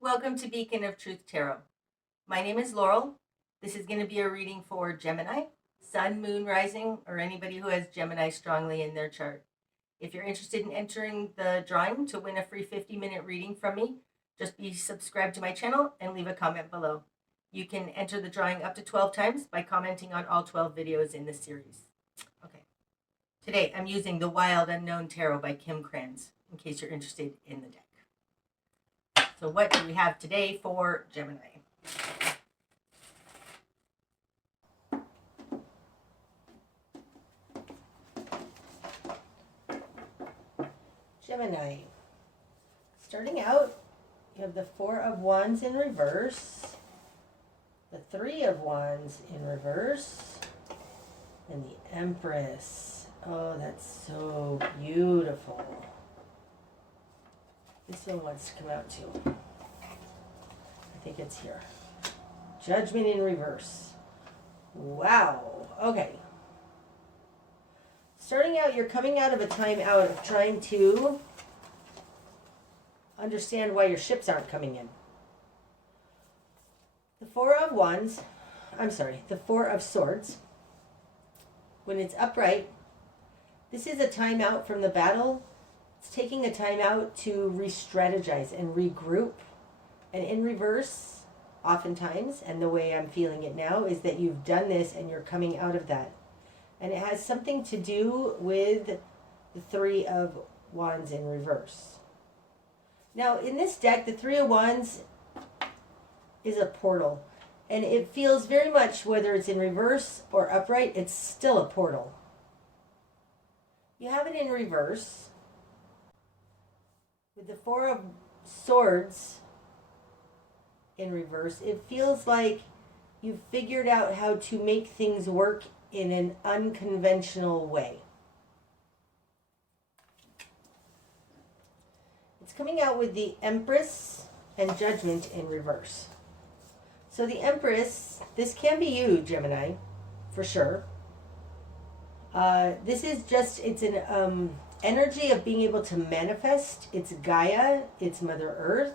Welcome to Beacon of Truth Tarot. My name is Laurel. This is going to be a reading for Gemini, Sun, Moon, Rising, or anybody who has Gemini strongly in their chart. If you're interested in entering the drawing to win a free 50-minute reading from me, just be subscribed to my channel and leave a comment below. You can enter the drawing up to 12 times by commenting on all 12 videos in this series. Okay. Today I'm using the Wild Unknown Tarot by Krans, in case you're interested in the deck. So what do we have today for Gemini? Gemini. Starting out, you have the Four of Wands in reverse, the Three of Wands in reverse, and the Empress. Oh, that's so beautiful. This one wants to come out too. I think it's here. Judgment in reverse. Wow. Okay. Starting out, you're coming out of a time out of trying to understand why your ships aren't coming in. The Four of Wands, the Four of Swords, when it's upright, this is a time out from the battle. It's taking a time out to re-strategize and regroup. And in reverse, oftentimes, and the way I'm feeling it now, is that you've done this and you're coming out of that. And it has something to do with the Three of Wands in reverse. Now, in this deck, the Three of Wands is a portal. And it feels very much, whether it's in reverse or upright, it's still a portal. You have it in reverse. With the Four of Swords in reverse, it feels like you've figured out how to make things work in an unconventional way. It's coming out with the Empress and Judgment in reverse. So the Empress, this can be you, Gemini, for sure. This is just, it's an energy of being able to manifest. It's Gaia, it's Mother Earth,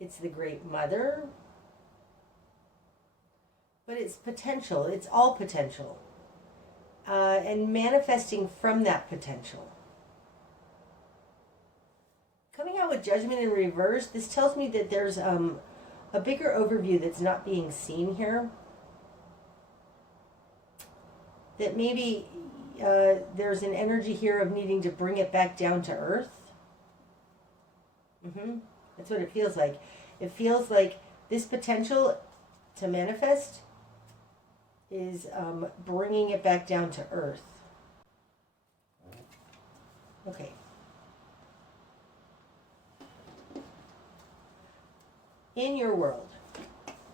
it's the Great Mother, but it's potential, it's all potential, and manifesting from that potential. Coming out with Judgment in reverse, this tells me that there's a bigger overview that's not being seen here, that maybe there's an energy here of needing to bring it back down to earth. That's what it feels like. It feels like this potential to manifest is bringing it back down to earth. Okay. In your world,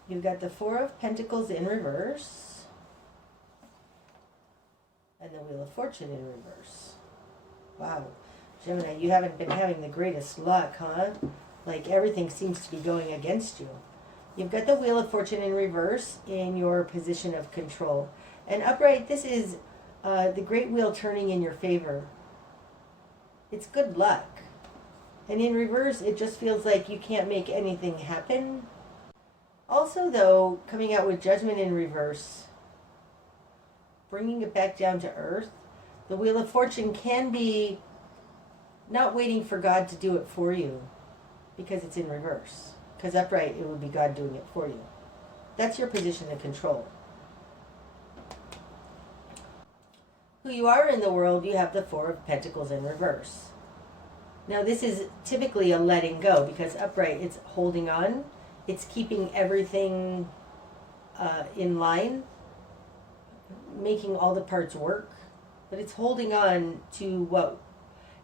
you've got the Four of Pentacles in reverse, and the Wheel of Fortune in reverse. Wow. Gemini, you haven't been having the greatest luck, huh? Like everything seems to be going against you. You've got the Wheel of Fortune in reverse in your position of control. And upright, this is the Great Wheel turning in your favor. It's good luck. And in reverse, it just feels like you can't make anything happen. Also, though, coming out with Judgment in reverse, bringing it back down to earth, the Wheel of Fortune can be not waiting for God to do it for you because it's in reverse. Because upright, it would be God doing it for you. That's your position of control. Who you are in the world, you have the Four of Pentacles in reverse. Now this is typically a letting go, because upright, it's holding on. It's keeping everything in line, making all the parts work, but it's holding on to what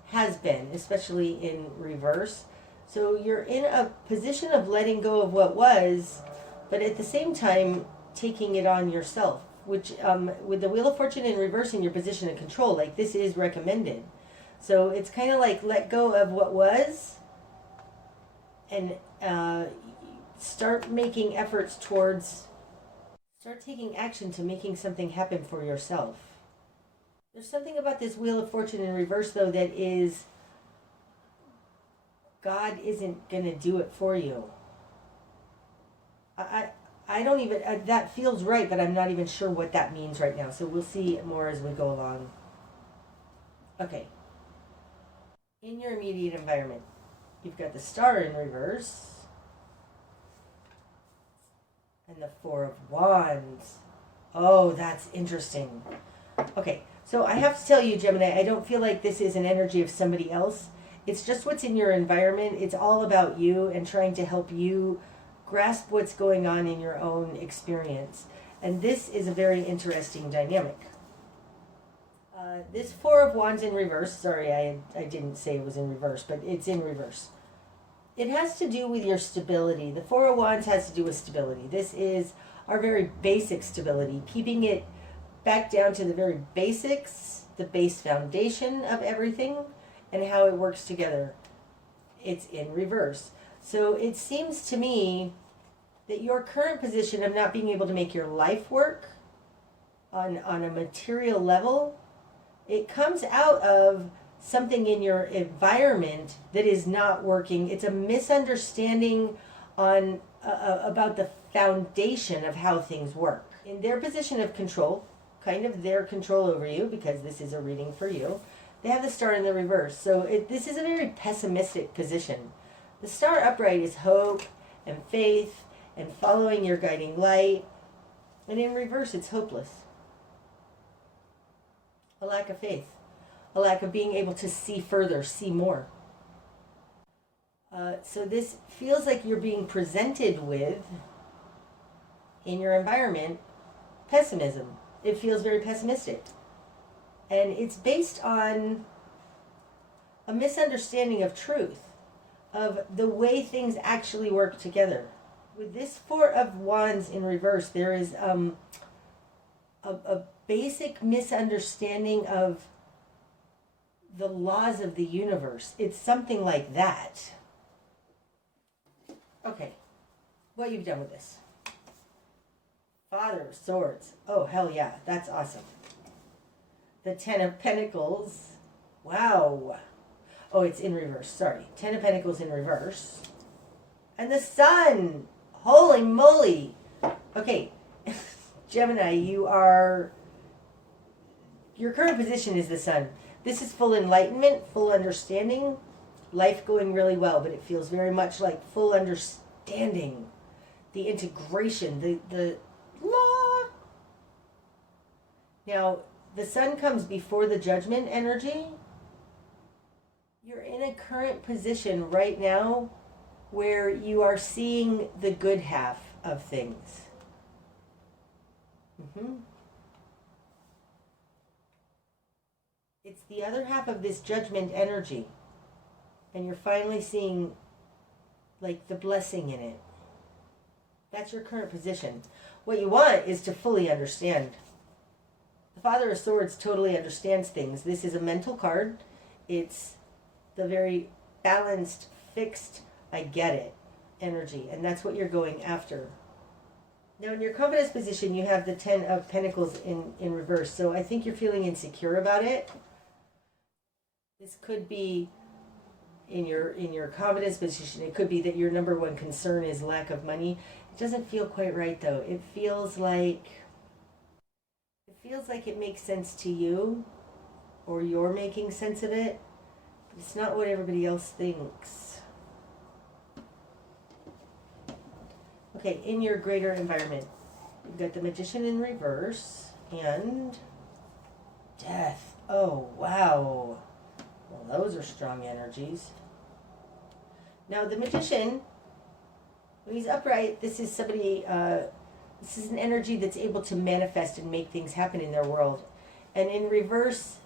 has been, especially in reverse. So you're in a position of letting go of what was, but at the same time taking it on yourself, which with the Wheel of Fortune in reverse in your position of control, like this is recommended. So it's kind of like let go of what was and start making efforts towards, start taking action to making something happen for yourself. There's something about this Wheel of Fortune in reverse, though, that is God isn't going to do it for you. I don't even, that feels right, but I'm not even sure what that means right now. So we'll see more as we go along. Okay. In your immediate environment, you've got the Star in reverse and the Four of Wands. Oh, that's interesting. Okay, so I have to tell you, Gemini, I don't feel like this is an energy of somebody else. It's just what's in your environment. It's all about you and trying to help you grasp what's going on in your own experience. And this is a very interesting dynamic. This Four of Wands in reverse, sorry, I didn't say it was in reverse, but it's in reverse. It has to do with your stability. The Four of Wands has to do with stability. This is our very basic stability, keeping it back down to the very basics, the base foundation of everything, and how it works together. It's in reverse. So it seems to me that your current position of not being able to make your life work on a material level, it comes out of something in your environment that is not working. It's a misunderstanding on about the foundation of how things work. In their position of control, kind of their control over you, because this is a reading for you, they have the Star in the reverse. So this is a very pessimistic position. The Star upright is hope and faith and following your guiding light. And in reverse, it's hopeless. A lack of faith. A lack of being able to see further, see more. So this feels like you're being presented with, in your environment, pessimism. It feels very pessimistic. And it's based on a misunderstanding of truth, of the way things actually work together. With this Four of Wands in reverse, there is a basic misunderstanding of the laws of the universe. It's something like that. Okay, what you've done with this. Father of Swords. Oh, hell yeah, that's awesome. The Ten of Pentacles. Wow. Oh, it's in reverse, sorry. Ten of Pentacles in reverse. And the Sun. Holy moly. Okay, Gemini, your current position is the Sun. This is full enlightenment, full understanding, life going really well, but it feels very much like full understanding, the integration, the law. Now, the Sun comes before the Judgment energy. You're in a current position right now where you are seeing the good half of things. It's the other half of this Judgment energy. And you're finally seeing like the blessing in it. That's your current position. What you want is to fully understand. The Father of Swords totally understands things. This is a mental card. It's the very balanced, fixed, I get it energy. And that's what you're going after. Now, in your confidence position, you have the Ten of Pentacles in reverse. So I think you're feeling insecure about it. This could be in your confidence position. It could be that your number one concern is lack of money. It doesn't feel quite right, though. It feels like it makes sense to you, or you're making sense of it. But it's not what everybody else thinks. Okay, in your greater environment, you've got the Magician in reverse and Death. Oh, wow. Well, those are strong energies. Now, the Magician, when he's upright, this is somebody, this is an energy that's able to manifest and make things happen in their world. And in reverse,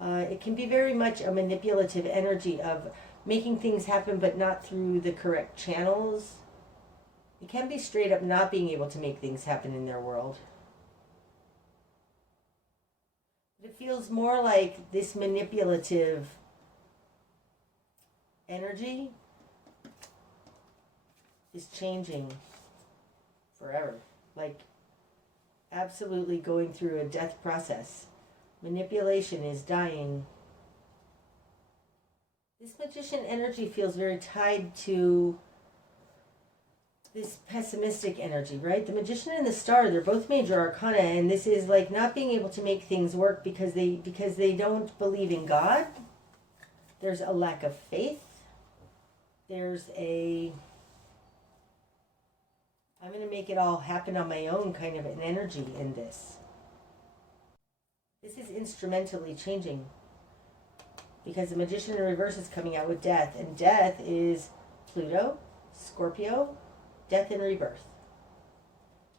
it can be very much a manipulative energy of making things happen, but not through the correct channels. It can be straight up not being able to make things happen in their world. It feels more like this manipulative energy is changing forever. Like absolutely going through a death process. Manipulation is dying. This magician energy feels very tied to this pessimistic energy, right? The magician and the star, they're both major arcana, and this is like not being able to make things work because they don't believe in God. There's a lack of faith. There's a I'm going to make it all happen on my own kind of an energy in this. This is instrumentally changing because the magician in reverse is coming out with death, and death is Pluto, Scorpio, death and rebirth.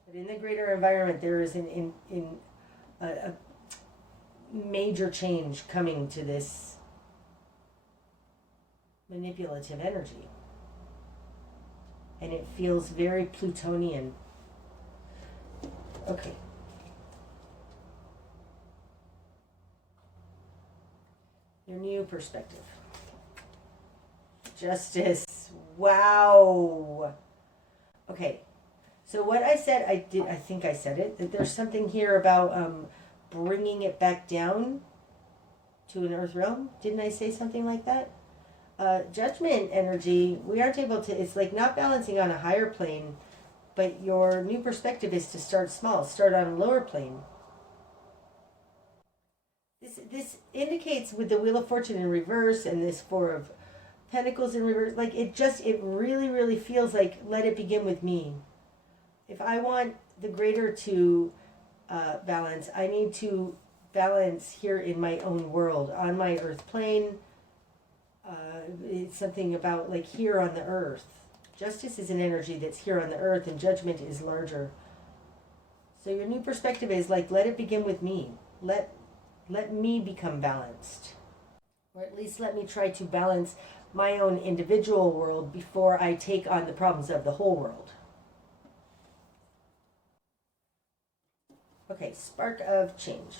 But in the greater environment, there is a major change coming to this manipulative energy. And it feels very Plutonian. Okay. Your new perspective. Justice. Wow. Okay. So what I said, I think I said it, that there's something here about bringing it back down to an earth realm. Didn't I say something like that? Judgment energy, we aren't able to, it's like not balancing on a higher plane, but your new perspective is to start small, start on a lower plane. This indicates with the Wheel of Fortune in reverse and this Four of Pentacles in reverse, like it really, really feels like let it begin with me. If I want the greater to balance, I need to balance here in my own world, on my earth plane. It's something about like here on the earth. Justice is an energy that's here on the earth, and judgment is larger. So your new perspective is like, let it begin with me. Let me become balanced. Or at least let me try to balance my own individual world before I take on the problems of the whole world. Okay, spark of change.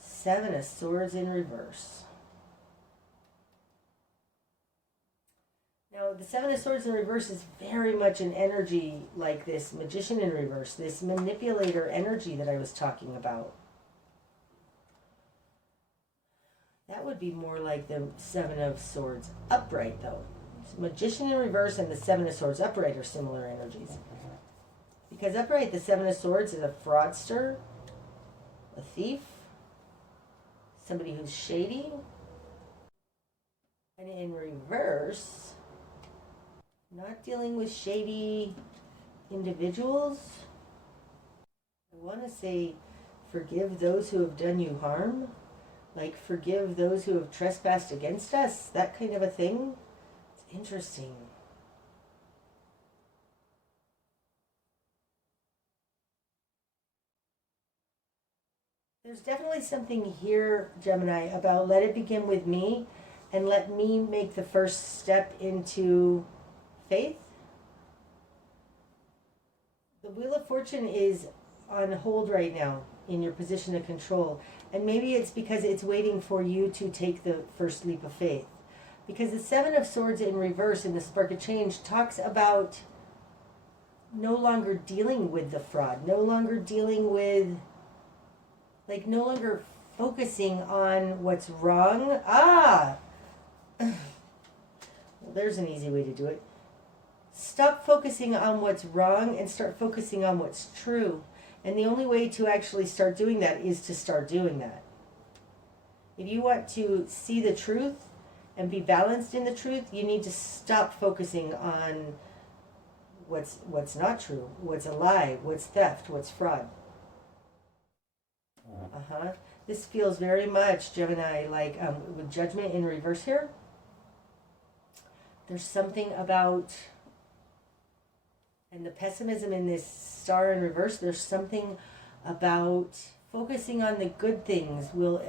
Seven of Swords in reverse. Now, the Seven of Swords in reverse is very much an energy like this magician in reverse, this manipulator energy that I was talking about. That would be more like the Seven of Swords upright, though. Magician in reverse and the Seven of Swords upright are similar energies. Because upright, the Seven of Swords is a fraudster, a thief, somebody who's shady. And in reverse, not dealing with shady individuals. I want to say forgive those who have done you harm. Like forgive those who have trespassed against us. That kind of a thing. It's interesting. There's definitely something here, Gemini, about let it begin with me and let me make the first step into faith. The Wheel of Fortune is on hold right now in your position of control. And maybe it's because it's waiting for you to take the first leap of faith. Because the Seven of Swords in reverse in the Spark of Change talks about no longer dealing with the fraud, no longer dealing with, like no longer focusing on what's wrong. Well, there's an easy way to do it. Stop focusing on what's wrong and start focusing on what's true. And the only way to actually start doing that is to start doing that. If you want to see the truth and be balanced in the truth, you need to stop focusing on what's not true, what's a lie, what's theft, what's fraud. This feels very much, Gemini, like with judgment in reverse here. There's something about, and the pessimism in this star in reverse, there's something about focusing on the good things will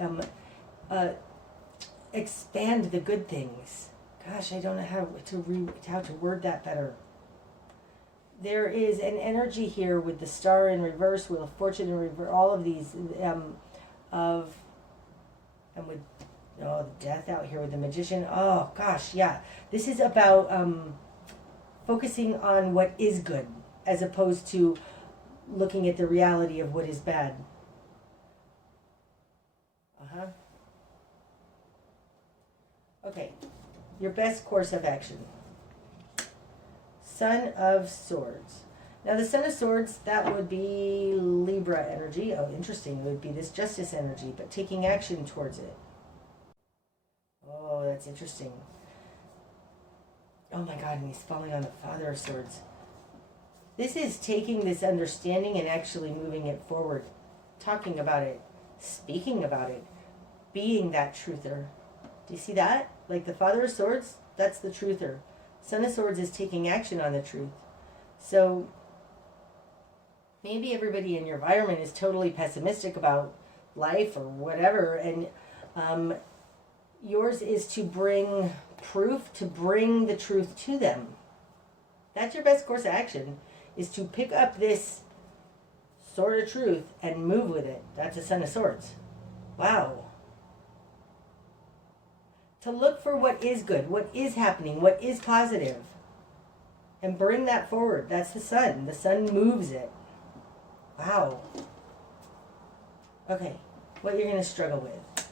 expand the good things. Gosh, I don't know how to word that better. There is an energy here with the star in reverse, Wheel of Fortune in reverse, all of these, and with the death out here with the magician. Oh gosh, yeah. This is about focusing on what is good as opposed to looking at the reality of what is bad. Okay, your best course of action. Son of Swords. Now the Son of Swords, that would be Libra energy. Oh, interesting. It would be this Justice energy, but taking action towards it. Oh, that's interesting. Oh my God, and he's falling on the Father of Swords. This is taking this understanding and actually moving it forward. Talking about it. Speaking about it. Being that truther. Do you see that? Like the Father of Swords, that's the truther. Son of Swords is taking action on the truth. So maybe everybody in your environment is totally pessimistic about life or whatever, and yours is to bring proof, to bring the truth to them. That's your best course of action, is to pick up this sword of truth and move with it. That's a Son of Swords. Wow. To look for what is good, what is happening, what is positive, and bring that forward. That's the sun. The sun moves it. Wow. Okay, what you're going to struggle with.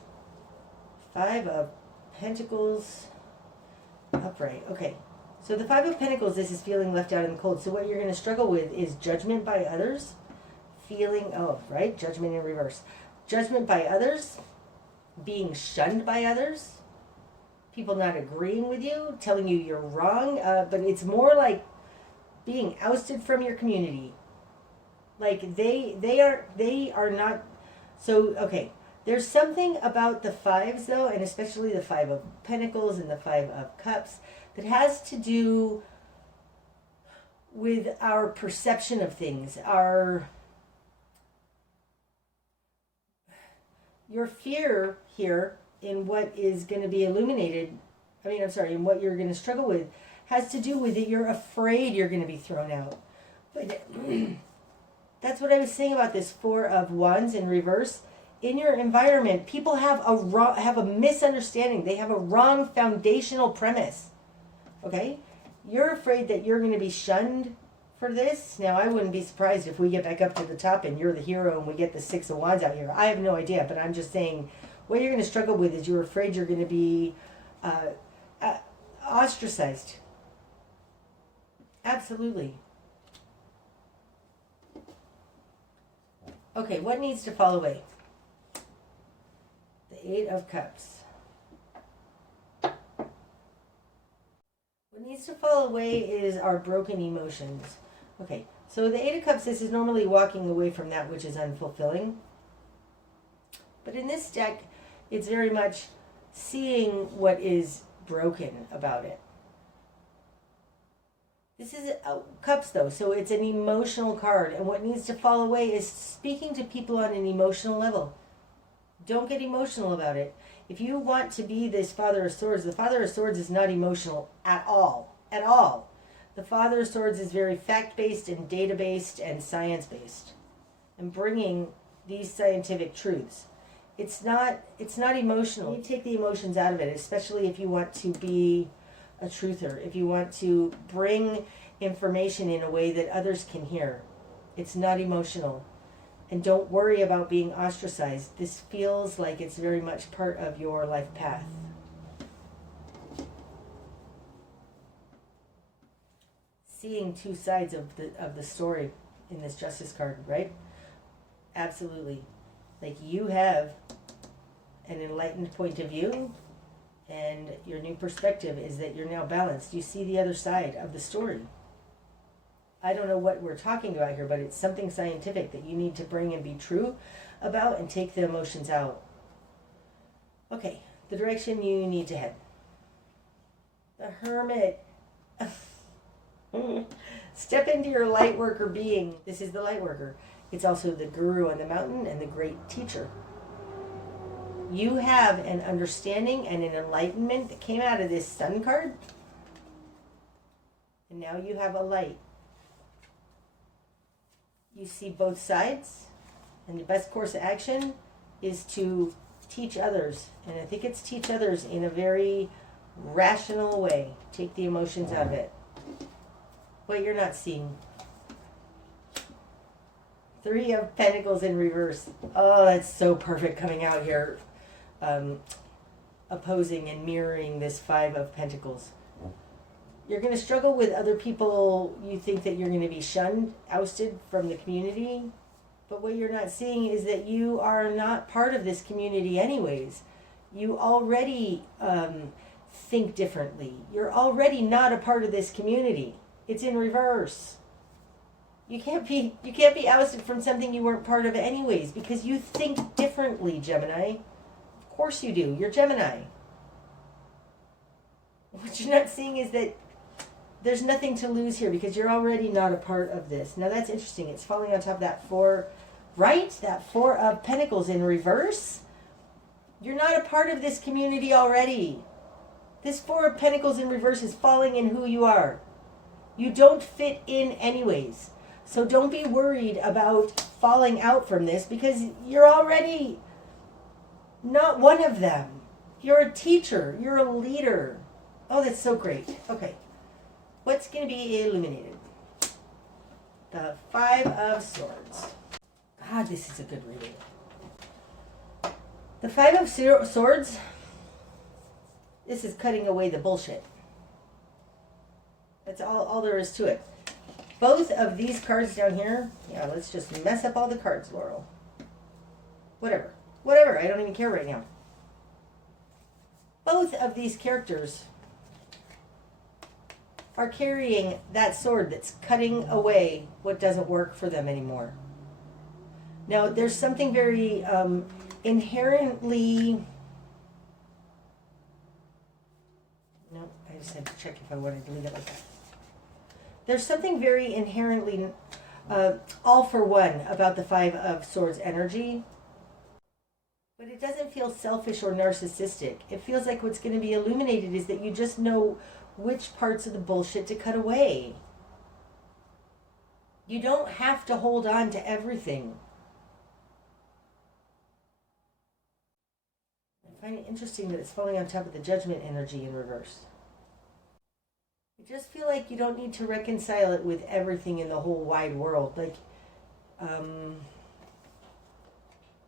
5 of Pentacles upright. Okay, so the 5 of Pentacles, this is feeling left out in the cold. So what you're going to struggle with is judgment by others. Feeling, oh, right, judgment in reverse. Judgment by others. Being shunned by others. People not agreeing with you, telling you you're wrong, but it's more like being ousted from your community. Like they are not. So okay, there's something about the 5s though, and especially the 5 of Pentacles and the 5 of Cups, that has to do with our perception of things, your fear here in what is going to be illuminated, in what you're going to struggle with, has to do with it. You're afraid you're going to be thrown out. But that's what I was saying about this 4 of Wands in reverse. In your environment, people have a misunderstanding. They have a wrong foundational premise. Okay? You're afraid that you're going to be shunned for this. Now, I wouldn't be surprised if we get back up to the top and you're the hero and we get the 6 of Wands out here. I have no idea, but I'm just saying what you're going to struggle with is you're afraid you're going to be ostracized. Absolutely. Okay, what needs to fall away? The 8 of Cups. What needs to fall away is our broken emotions. Okay, so the 8 of Cups, this is normally walking away from that which is unfulfilling. But in this deck, it's very much seeing what is broken about it. This is Cups though, so it's an emotional card. And what needs to fall away is speaking to people on an emotional level. Don't get emotional about it. If you want to be this Father of Swords, the Father of Swords is not emotional at all. At all. The Father of Swords is very fact-based and data-based and science-based. And bringing these scientific truths. It's not emotional. You take the emotions out of it, especially if you want to be a truther, if you want to bring information in a way that others can hear. It's not emotional. And don't worry about being ostracized. This feels like it's very much part of your life path. Seeing 2 sides of the story in this Justice card, right? Absolutely. Like you have an enlightened point of view, and your new perspective is that you're now balanced. You see the other side of the story. I don't know what we're talking about here, but it's something scientific that you need to bring and be true about and take the emotions out. Okay, the direction you need to head. The Hermit. Step into your light worker being. This is the light worker. It's also the guru on the mountain and the great teacher. You have an understanding and an enlightenment that came out of this Sun card. And now you have a light. You see both sides. And the best course of action is to teach others. And I think it's teach others in a very rational way. Take the emotions out of it. What you're not seeing. 3 of Pentacles in reverse. Oh, that's so perfect coming out here. opposing and mirroring this Five of Pentacles. You're going to struggle with other people. You think that you're going to be shunned, ousted from the community. But what you're not seeing is that you are not part of this community anyways. You already think differently. You're already not a part of this community. It's in reverse. You can't be ousted from something you weren't part of anyways, because you think differently, Gemini. Of course you do. You're Gemini. What you're not seeing is that there's nothing to lose here because you're already not a part of this. Now that's interesting. It's falling on top of that four, right? That Four of Pentacles in reverse. You're not a part of this community already. This Four of Pentacles in reverse is falling in who you are. You don't fit in anyways. So don't be worried about falling out from this because you're already not one of them. You're a teacher. You're a leader. Oh, that's so great. Okay. What's going to be illuminated? The Five of Swords. God, this is a good reading. The Five of Swords, this is cutting away the bullshit. That's all there is to it. Both of these cards down here, yeah, let's just mess up all the cards, Laurel. Whatever, I don't even care right now. Both of these characters are carrying that sword that's cutting away what doesn't work for them anymore. Now, there's something very inherently... No, I just had to check if I wanted to leave it like that. There's something very inherently all for one about the Five of Swords energy. But it doesn't feel selfish or narcissistic. It feels like what's going to be illuminated is that you just know which parts of the bullshit to cut away. You don't have to hold on to everything. I find it interesting that it's falling on top of the Judgment energy in reverse. I just feel like you don't need to reconcile it with everything in the whole wide world. Like,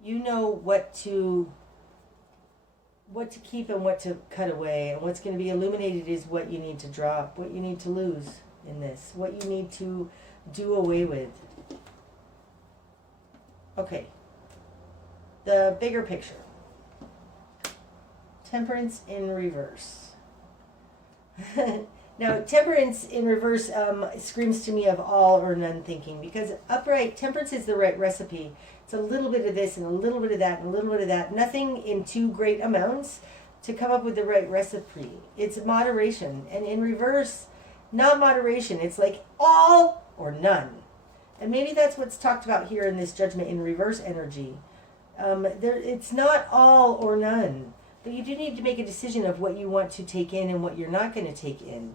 you know what to keep and what to cut away. And what's going to be illuminated is what you need to drop, what you need to lose in this, what you need to do away with. Okay. The bigger picture. Temperance in reverse. Now, temperance in reverse screams to me of all or none thinking, because upright, temperance is the right recipe. It's a little bit of this and a little bit of that and a little bit of that. Nothing in too great amounts to come up with the right recipe. It's moderation. And in reverse, not moderation. It's like all or none. And maybe that's what's talked about here in this Judgment in reverse energy. It's not all or none. But you do need to make a decision of what you want to take in and what you're not going to take in.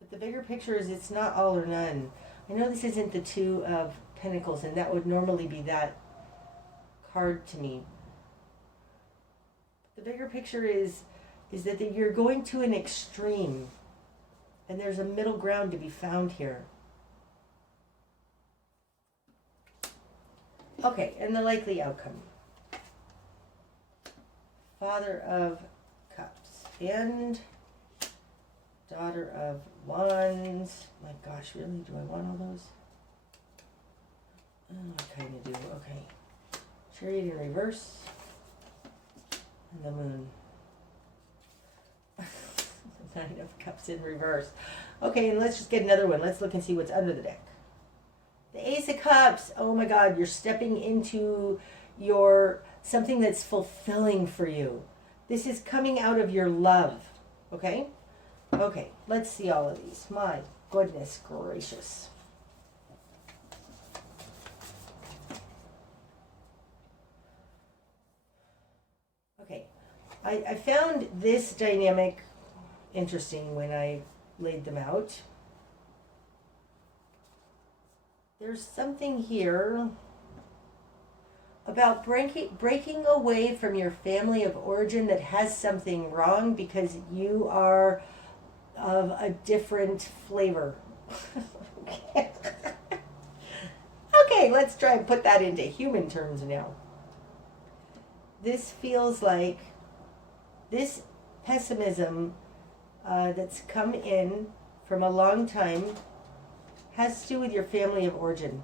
But the bigger picture is it's not all or none. I know this isn't the Two of Pentacles, and that would normally be that card to me. The bigger picture is that you're going to an extreme, and there's a middle ground to be found here. Okay, and the likely outcome. Father of Cups and Daughter of Wands. My gosh, really? Do I want all those? Oh, I kind of do. Okay. Chariot in reverse. And the Moon. Nine of Cups in reverse. Okay, and let's just get another one. Let's look and see what's under the deck. The Ace of Cups. Oh my God, you're stepping into your something that's fulfilling for you. This is coming out of your love. Okay? Okay, let's see all of these. My goodness gracious. Okay, I found this dynamic interesting when I laid them out. There's something here about breaking away from your family of origin that has something wrong because you are of a different flavor. Okay. Okay, let's try and put that into human terms now. This feels like this pessimism that's come in from a long time has to do with your family of origin.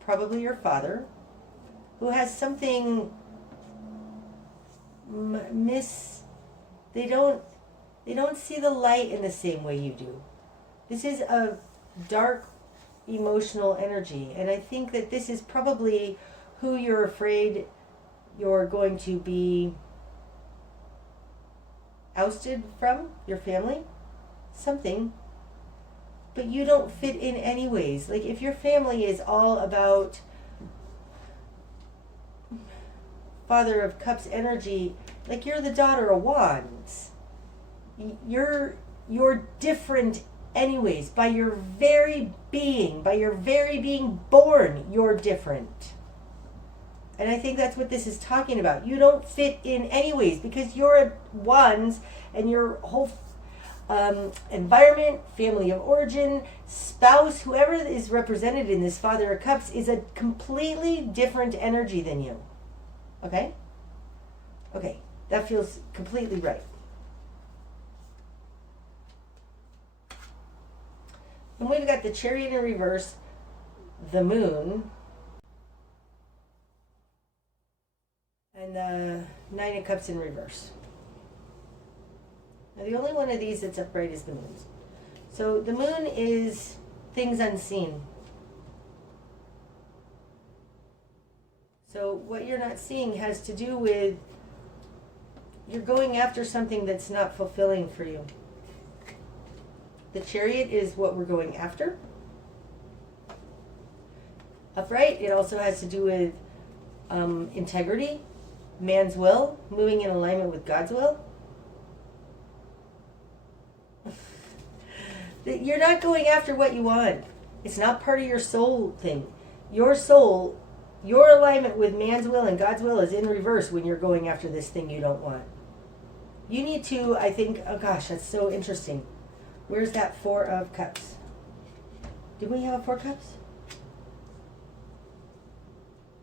Probably your father, who has something they don't see the light in the same way you do. This is a dark emotional energy, and I think that this is probably who you're afraid you're going to be ousted from, your family, something, but you don't fit in anyways. Like if your family is all about Father of Cups energy, like you're the daughter of Wands, you're different anyways. By your very being born, you're different. And I think that's what this is talking about. You don't fit in anyways because you're a Wands, and your whole environment, family of origin, spouse, whoever is represented in this Father of Cups is a completely different energy than you. Okay? Okay, that feels completely right. And we've got the Chariot in reverse, the Moon, and the Nine of Cups in reverse. Now the only one of these that's upright is the Moon's. So the Moon is things unseen. So what you're not seeing has to do with you're going after something that's not fulfilling for you. The Chariot is what we're going after. Upright, it also has to do with integrity, man's will, moving in alignment with God's will. You're not going after what you want. It's not part of your soul thing. Your soul, your alignment with man's will and God's will is in reverse when you're going after this thing you don't want. You need to, I think, oh gosh, that's so interesting. Where's that Four of Cups? Did we have a Four Cups?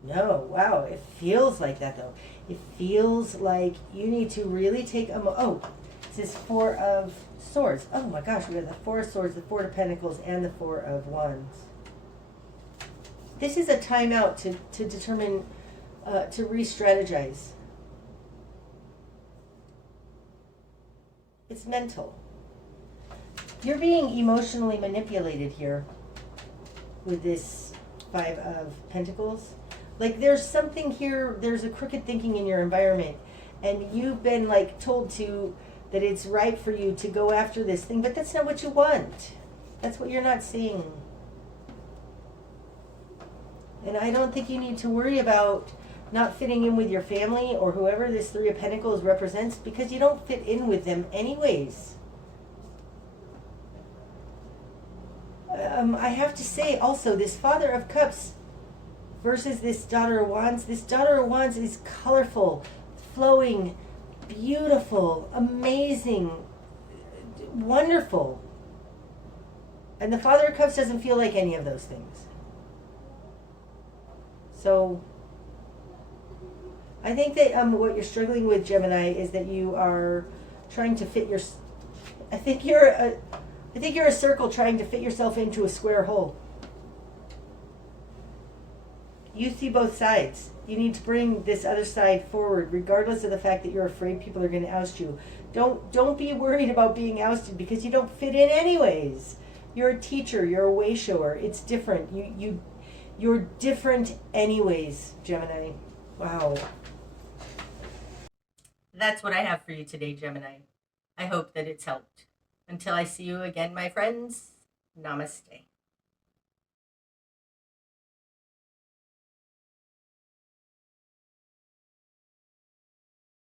No, wow, it feels like that though. It feels like you need to really take this is Four of Swords. Oh my gosh, we have the Four of Swords, the Four of Pentacles, and the Four of Wands. This is a timeout to determine, to re-strategize. It's mental. You're being emotionally manipulated here with this Five of Pentacles. Like there's something here, there's a crooked thinking in your environment, and you've been like told that it's right for you to go after this thing, but that's not what you want. That's what you're not seeing. And I don't think you need to worry about not fitting in with your family or whoever this Three of Pentacles represents, because you don't fit in with them anyways. I have to say also, this Father of Cups versus this Daughter of Wands. This Daughter of Wands is colorful, flowing, beautiful, amazing, wonderful. And the Father of Cups doesn't feel like any of those things. So I think that what you're struggling with, Gemini, is that you are trying to fit your... I think you're a circle trying to fit yourself into a square hole. You see both sides. You need to bring this other side forward, regardless of the fact that you're afraid people are going to oust you. Don't be worried about being ousted because you don't fit in anyways. You're a teacher. You're a way shower. It's different. You're different anyways, Gemini. Wow. That's what I have for you today, Gemini. I hope that it's helped. Until I see you again, my friends, namaste.